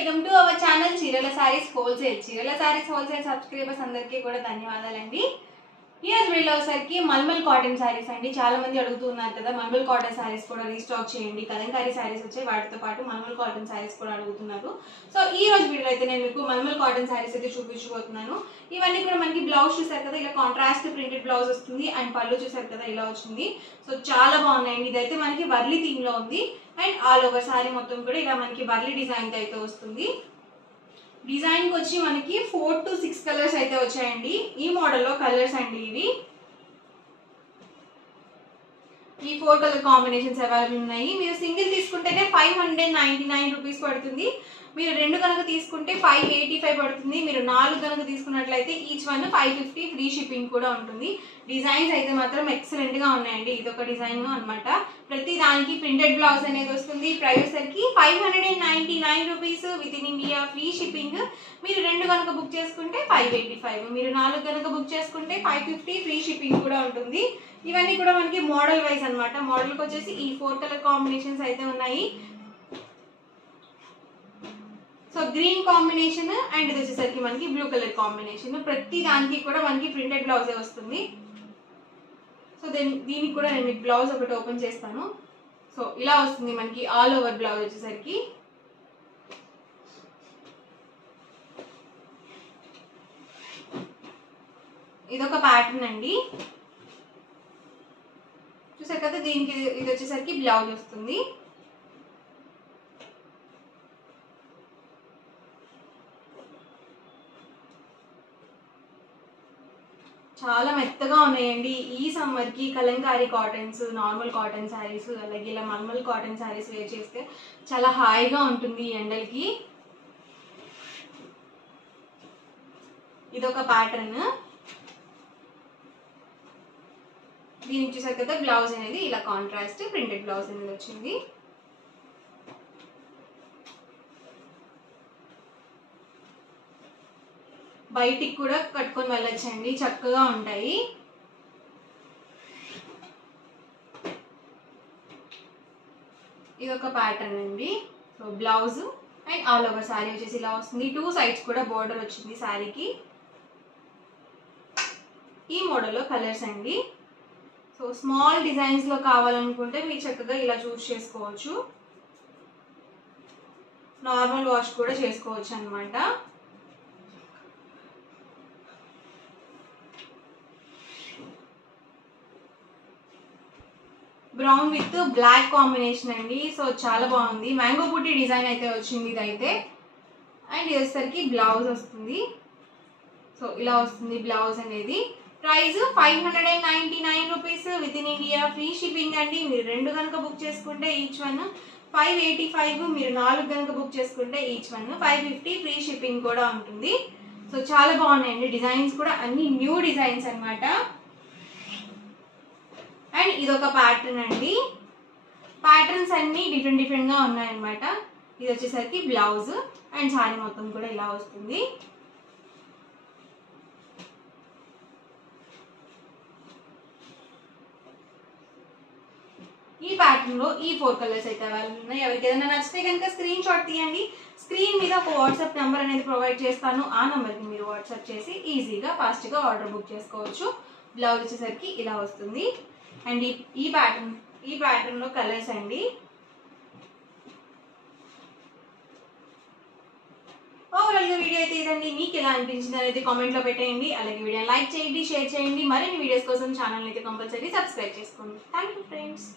Welcome to our channel చీరల saris wholesale. చీరల saris wholesale subscribers అందరికీ కూడా ధన్యవాదాలండి. ఈ రోజు వీడియో వచ్చేసరికి మల్మల్ కాటన్ సారీస్ అండి. చాలా మంది అడుగుతున్నారు కదా, మల్మల్ కాటన్ సారీస్ కూడా రీస్టాక్ చేయండి, కలంకారీ సారీస్ వచ్చాయి, వాటితో పాటు మల్మల్ కాటన్ సారీస్ కూడా అడుగుతున్నారు. సో ఈ రోజు వీడియో అయితే నేను మీకు మల్మల్ కాటన్ సారీస్ అయితే చూపించబోతున్నాను. ఇవన్నీ కూడా మనకి బ్లౌజ్ చూసారు కదా, ఇలా కాంట్రాస్ట్ ప్రింటెడ్ బ్లౌజ్ వస్తుంది అండ్ పళ్ళు చూసారు కదా ఇలా వచ్చింది. సో చాలా బాగున్నాయండి. ఇదైతే మనకి వర్లీ థీమ్ లో ఉంది అండ్ ఆల్ ఓవర్ సారీ మొత్తం కూడా ఇలా మనకి వర్లీ డిజైన్ అయితే వస్తుంది. డిజైన్ కి వచ్చి మనకి 4 to 6 కలర్స్ అయితే వచ్చాయండి. ఈ మోడల్లో కలర్స్ అండి ఇవి. ఈ 4 కలర్ కాంబినేషన్స్ అవైలబుల్ ఉన్నాయి. మీరు సింగిల్ తీసుకుంటేనే 599 రూపీస్ పడుతుంది. మీరు 2 కనుక తీసుకుంటే 585 పడుతుంది. మీరు 4 కనుక తీసుకున్నట్లయితే ఈచ్ వన్ 550 ఫ్రీ షిప్పింగ్ కూడా ఉంటుంది. డిజైన్స్ అయితే మాత్రం ఎక్సలెంట్ గా ఉన్నాయండి. ఇదొక డిజైన్ అన్నమాట. ప్రతి దానికి ప్రింటెడ్ బ్లౌజ్ అనేది వస్తుంది. ప్రైస్ సరికి 599 rupees with in India free shipping. మీరు 2 కనుక బుక్ చేసుకుంటే 585, మీరు 4 కనుక బుక్ చేసుకుంటే 550 ఫ్రీ షిప్పింగ్ కూడా ఉంటుంది. ఇవన్నీ కూడా మనకి మోడల్ వైజ్ అన్నమాట. మోడల్కి వచ్చేసి ఈ 4 కలర్ కాంబినేషన్స్ అయితే ఉన్నాయి. సో గ్రీన్ కాంబినేషన్ అండ్ ఇది వచ్చేసరికి మనకి బ్లూ కలర్ కాంబినేషన్. ప్రతి దానికి కూడా మనకి ప్రింటెడ్ బ్లౌజే వస్తుంది. సో దీనికి కూడా నేను మీకు బ్లౌజ్ ఒకటి ఓపెన్ చేస్తాను. సో ఇలా వస్తుంది మనకి ఆల్ ఓవర్ బ్లౌజ్ వచ్చేసరికి. ఇదొక ప్యాటర్న్ అండి, చూసారు కదా. దీనికి ఇది వచ్చేసరికి బ్లౌజ్ వస్తుంది. చాలా మెత్తగా ఉన్నాయండి. ఈ సమ్మర్ కి Kalamkari cottons, normal cotton saris, అలాగే ఇలా మల్మల్ కాటన్ శారీస్ వేర్ చేస్తే చాలా హాయిగా ఉంటుంది ఈ ఎండలకి. ఇదొక ప్యాటర్న్. దీనికి చూసారు కదా బ్లౌజ్ అనేది ఇలా కాంట్రాస్ట్ ప్రింటెడ్ బ్లౌజ్ అనేది వచ్చింది. బయటికి కూడా కట్టుకొని వెళ్ళొచ్చండి, చక్కగా ఉంటాయి. ఇది ఒక ప్యాటర్న్ అండి. So blouse and all over sari వచ్చేసి ఇలా వస్తుంది. 2 సైడ్స్ కూడా బోర్డర్ వచ్చింది శారీకి. ఈ మోడల్లో కలర్స్ అండి. సో స్మాల్ డిజైన్స్ లో కావాలనుకుంటే మీరు చక్కగా ఇలా చూస్ చేసుకోవచ్చు. నార్మల్ వాష్ కూడా చేసుకోవచ్చు అన్నమాట. బ్రౌన్ విత్ బ్లాక్ కాంబినేషన్ అండి. సో చాలా బాగుంది. మ్యాంగో బుట్టి డిజైన్ అయితే వచ్చింది ఇదైతే. అండ్ ఇది వచ్చేసరికి బ్లౌజ్ వస్తుంది. సో ఇలా వస్తుంది బ్లౌజ్ అనేది. Price 599 rupees with in India free shipping అండి. మీరు 2 కనుక బుక్ చేసుకుంటే ఈచ్ వన్ 585, మీరు 4 కనుక బుక్ చేసుకుంటే ఈచ్ వన్ 550 ఫ్రీ షిప్పింగ్ కూడా ఉంటుంది. సో చాలా బాగున్నాయండి. డిజైన్స్ కూడా అన్ని న్యూ డిజైన్స్ అన్నమాట. అండ్ ఇదొక ప్యాటర్న్ అండి. ప్యాటర్న్స్ అన్ని డిఫరెంట్ గా ఉన్నాయన్నమాట. ఇది వచ్చేసరికి బ్లౌజ్ అండ్ శారీ మొత్తం కూడా ఇలా వస్తుంది. ఈ ప్యాటర్న్ లో ఈ 4 కలర్స్ అయితే అవైలబుల్ ఉన్నాయి. ఎవరికి ఏదైనా నచ్చితే కనుక స్క్రీన్ షాట్ తీయండి. స్క్రీన్ మీద ఒక వాట్సాప్ నెంబర్ అనేది ప్రొవైడ్ చేస్తాను. ఆ నెంబర్కి మీరు వాట్సాప్ చేసి ఈజీగా ఫాస్ట్గా ఆర్డర్ బుక్ చేసుకోవచ్చు. బ్లౌజ్ వచ్చేసరికి ఇలా వస్తుంది. అండ్ ఈ ప్యాటర్న్ లో కలర్స్ అండి. ఓవరాల్ గా వీడియో అయితే ఇదండి. మీకు ఎలా అనిపించింది అనేది కామెంట్ లో పెట్టేయండి. అలాగే వీడియో లైక్ చేయండి, షేర్ చేయండి. మరిన్ని వీడియోస్ కోసం ఛానల్ అయితే కంపల్సరీ సబ్స్క్రైబ్ చేసుకోండి. Thank you friends.